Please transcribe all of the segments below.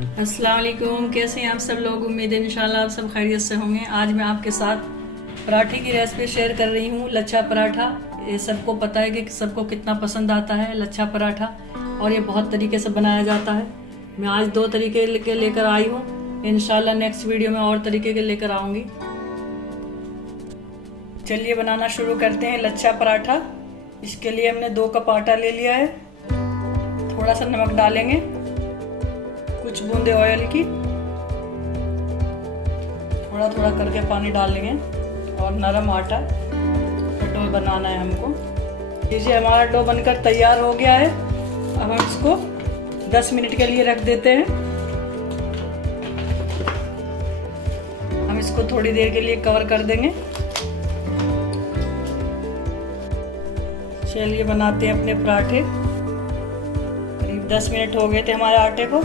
अस्सलाम वालेकुम। कैसे हैं आप सब लोग? उम्मीद है इंशाल्लाह आप सब खैरियत से होंगे। आज मैं आपके साथ पराठे की रेसिपी शेयर कर रही हूँ। लच्छा पराठा, ये सबको पता है कि सबको कितना पसंद आता है लच्छा पराठा, और ये बहुत तरीके से बनाया जाता है। मैं आज 2 तरीके के लेकर आई हूँ। इंशाल्लाह नेक्स्ट वीडियो में और तरीके के लेकर आऊँगी। चलिए बनाना शुरू करते हैं लच्छा पराठा। इसके लिए हमने 2 कप आटा ले लिया है। थोड़ा सा नमक डालेंगे, कुछ बूंदे ऑयल की, थोड़ा थोड़ा करके पानी डाल लेंगे, और नरम आटा का डो बनाना है हमको। लीजिए हमारा डो बनकर तैयार हो गया है। अब हम इसको 10 मिनट के लिए रख देते हैं। हम इसको थोड़ी देर के लिए कवर कर देंगे। चलिए बनाते हैं अपने पराठे। करीब 10 मिनट हो गए थे हमारे आटे को।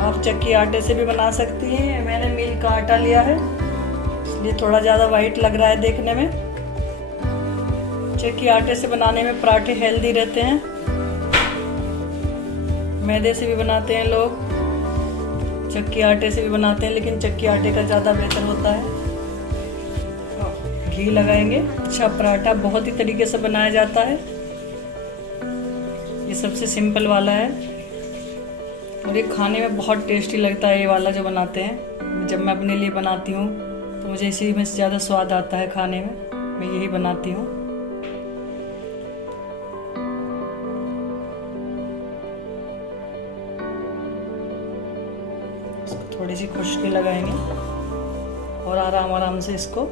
आप चक्की आटे से भी बना सकती हैं। मैंने मिल का आटा लिया है, इसलिए थोड़ा ज़्यादा वाइट लग रहा है देखने में। चक्की आटे से बनाने में पराठे हेल्दी रहते हैं। मैदे से भी बनाते हैं लोग, चक्की आटे से भी बनाते हैं, लेकिन चक्की आटे का ज़्यादा बेहतर होता है। घी लगाएंगे। अच्छा पराठा बहुत ही तरीके से बनाया जाता है। ये सबसे सिंपल वाला है और ये खाने में बहुत टेस्टी लगता है। ये वाला जो बनाते हैं, जब मैं अपने लिए बनाती हूँ तो मुझे इसी में ज़्यादा स्वाद आता है खाने में। मैं यही बनाती हूँ। थोड़ी सी खुशकी लगाएंगे और आराम आराम से इसको,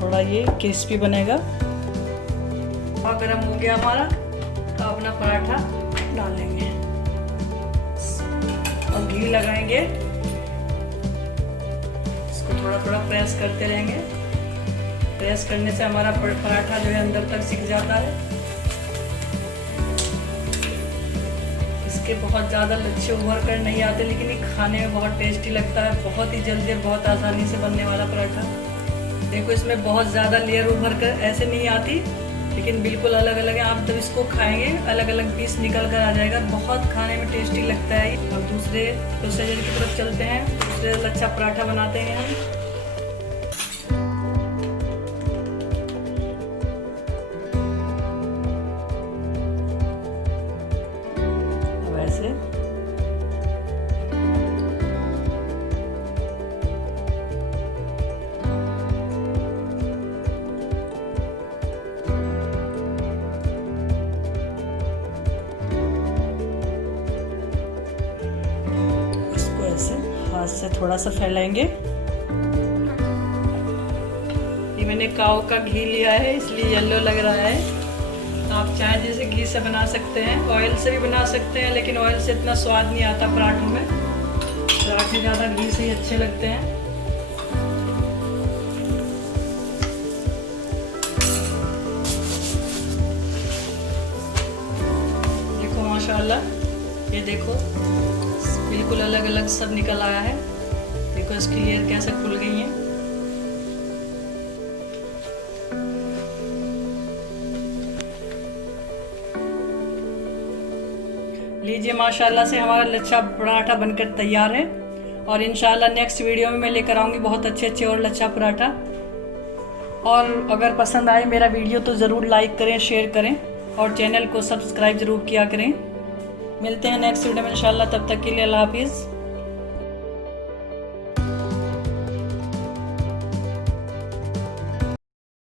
थोड़ा ये क्रिस्पी बनेगा। और गरम हो गया हमारा, तो अपना पराठा डालेंगे और घी लगाएंगे। इसको थोड़ा थोड़ा प्रेस करते रहेंगे। प्रेस करने से हमारा पराठा जो है अंदर तक सिक जाता है। इसके बहुत ज़्यादा लच्छे उभर कर नहीं आते, लेकिन ये खाने में बहुत टेस्टी लगता है। बहुत ही जल्दी और बहुत आसानी से बनने वाला पराठा। देखो इसमें बहुत ज़्यादा लेयर उभर कर ऐसे नहीं आती, लेकिन बिल्कुल अलग अलग है। आप जब इसको खाएंगे अलग अलग पीस निकल कर आ जाएगा। बहुत खाने में टेस्टी लगता है। अब दूसरे प्रोसीजर की तरफ चलते हैं। दूसरे लच्छा पराठा बनाते हैं हम। अब ऐसे हाथ से थोड़ा सा फैलाएंगे। ये मैंने काऊ का घी लिया है, इसलिए येलो लग रहा है। आप चाहे जैसे घी से बना सकते हैं, ऑयल से भी बना सकते हैं, लेकिन ऑयल से इतना स्वाद नहीं आता पराठों में। पराठे ज़्यादा घी से ही अच्छे लगते हैं। देखो माशाल्लाह, ये देखो बिल्कुल अलग अलग सब निकल आया है। देखो इसकी लेयर कैसे खुल गई है। लीजिए माशाल्लाह से हमारा लच्छा पराठा बनकर तैयार है। और इंशाल्लाह नेक्स्ट वीडियो में मैं लेकर आऊँगी बहुत अच्छे और लच्छा पराठा। और अगर पसंद आए मेरा वीडियो तो ज़रूर लाइक करें, शेयर करें, और चैनल को सब्सक्राइब ज़रूर किया करें। मिलते हैं नेक्स्ट वीडियो में इंशाल्लाह। तब तक के लिए अल्लाह हाफिज़।